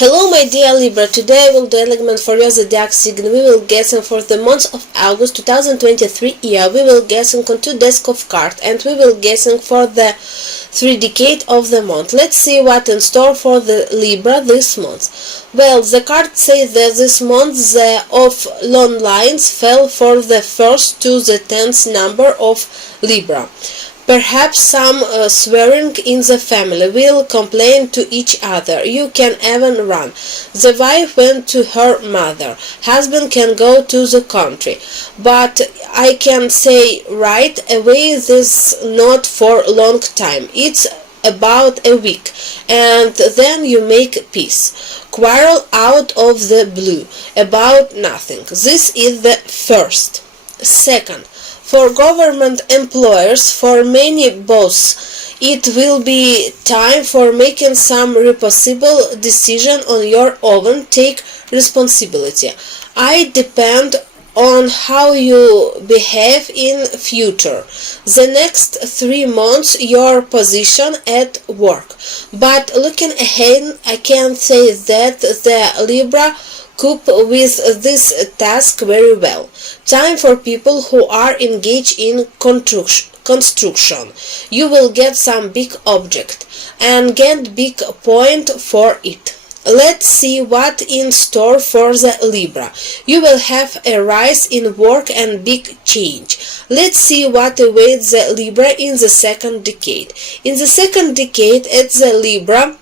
Hello my dear Libra, today I will do element for your Zodiac sign. We will guessing for the month of August 2023 year. We will guessing on 2 decks of cards and we will guessing for the 3 decade of the month. Let's see what in store for the Libra this month. Well, the card says that this month the of long lines fell for the 1st to the 10th number of Libra. Perhaps some swearing in the family will complain to each other. You can even run. The wife went to her mother. Husband can go to the country. But I can say right away this not for long time. It's about a week. And then you make peace. Quarrel out of the blue about nothing. This is the first. Second, for government employers, for many bosses, it will be time for making some responsible decision on your own. Take responsibility. I depend on how you behave in future. The next 3 months your position at work. But looking ahead, I can say that the Libra cope with this task very well. Time for people who are engaged in construction. You will get some big object and get big point for it. Let's see what in store for the Libra. You will have a rise in work and big change. Let's see what awaits the Libra in the second decade. In the second decade, it's the Libra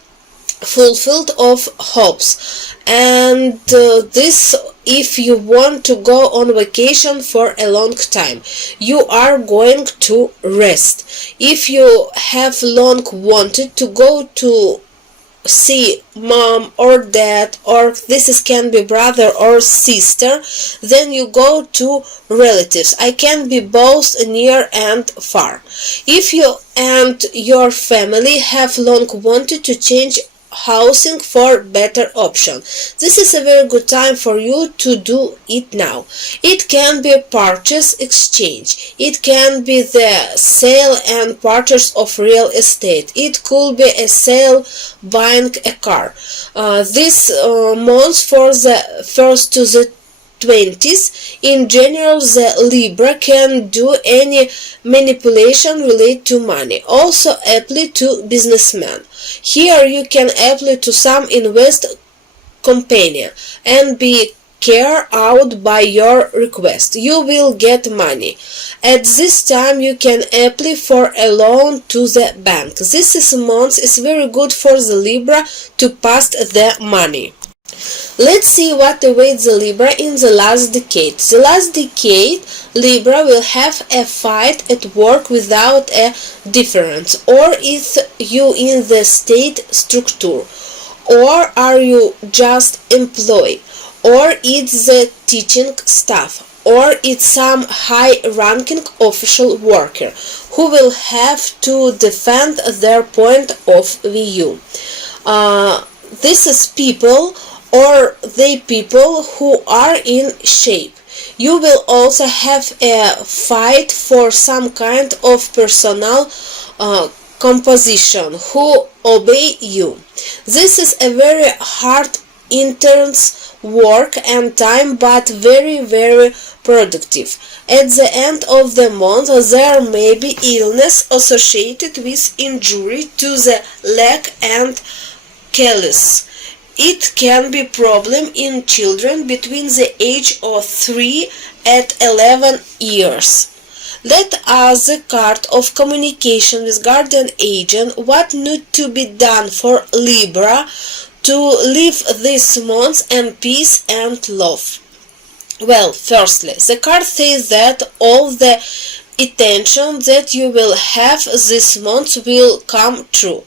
fulfilled of hopes, and this if you want to go on vacation for a long time, you are going to rest. If you have long wanted to go to see mom or dad, or can be brother or sister, then you go to relatives. I can be both near and far. If you and your family have long wanted to change housing for better option, this is a very good time for you to do it now. It can be purchase exchange, it can be the sale and purchase of real estate, it could be a sale buying a car. This month for the 1st to the 20s, in general the Libra can do any manipulation related to money, also apply to businessmen. Here you can apply to some invest company and be carried out by your request. You will get money. At this time you can apply for a loan to the bank. This month is very good for the Libra to pass the money. Let's see what awaits the Libra in the last decade. The last decade, Libra will have a fight at work without a difference. Or is you in the state structure? Or are you just employee? Or it's the teaching staff? Or it's some high-ranking official worker who will have to defend their point of view. This is people or they people who are in shape. You will also have a fight for some kind of personal composition who obey you. This is a very hard, intense work and time, but very productive. At the end of the month there may be illness associated with injury to the leg and callus. It can be problem in children between the age of 3 and 11 years. Let us the card of communication with guardian agent. What need to be done for Libra to live this month in peace and love? Well, firstly, the card says that all the intention that you will have this month will come true.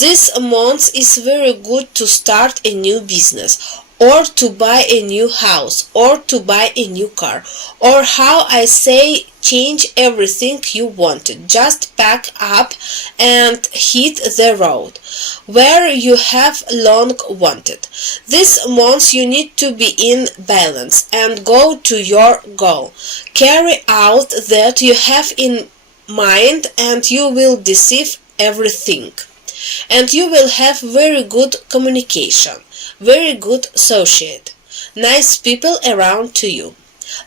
This month is very good to start a new business, or to buy a new house, or to buy a new car, or how I say, change everything you wanted. Just pack up and hit the road where you have long wanted. This month you need to be in balance and go to your goal. Carry out that you have in mind and you will deceive everything. And you will have very good communication. very good associate, nice people around to you.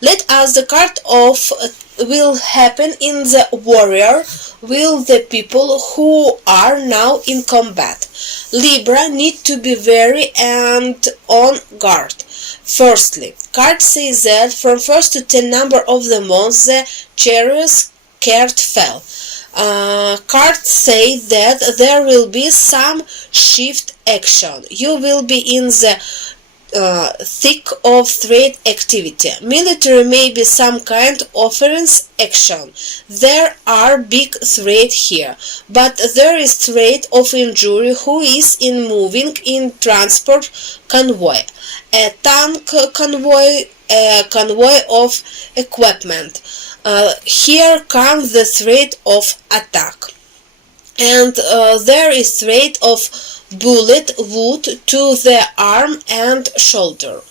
Let us the card of will happen in the warrior will the people who are now in combat. Libra need to be very and on guard. Firstly, card says that from 1st to 10 number of the month the Chariot card fell. Cards say that there will be some shift action. You will be in the thick of trade activity. Military may be some kind of offense action. There are big threat here, but there is threat of injury who is in moving in transport convoy, a tank convoy, a convoy of equipment. Here comes the threat of attack, and there is threat of bullet wound to the arm and shoulder.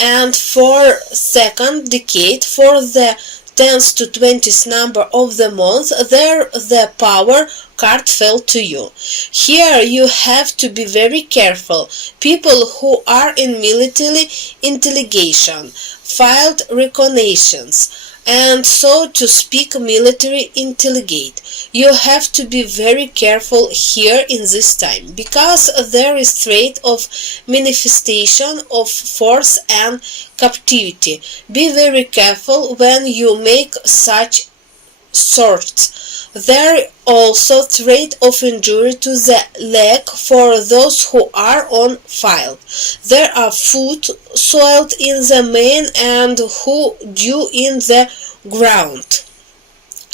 And for second decade, for the 10th to 20th number of the month, there the power card fell to you. Here you have to be very careful. People who are in military intelligence, filed reconnaissance, and so to speak military intelligence. You have to be very careful here in this time, because there is threat of manifestation of force and captivity. Be very careful when you make such sorts. There also threat of injury to the leg for those who are on file. There are foot soiled in the main and who dew in the ground.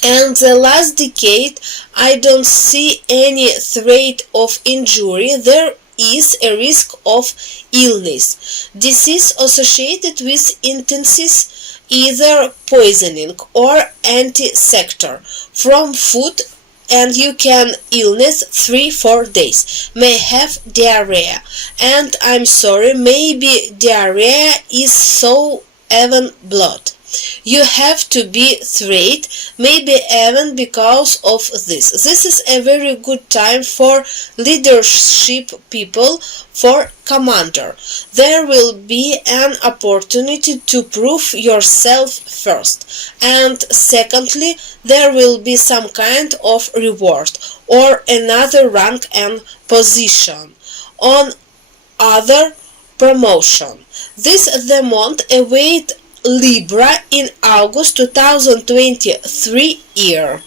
And the last decade I don't see any threat of injury. There is a risk of illness, disease associated with intensive either poisoning or anti-sector from food, and you can illness 3-4 days, may have diarrhea, and I'm sorry, maybe diarrhea is so even blood. You have to be threat, maybe even because of this. This is a very good time for leadership people, for commander. There will be an opportunity to prove yourself first, and secondly, there will be some kind of reward or another rank and position on other promotion. This the month await Libra in August 2023 year.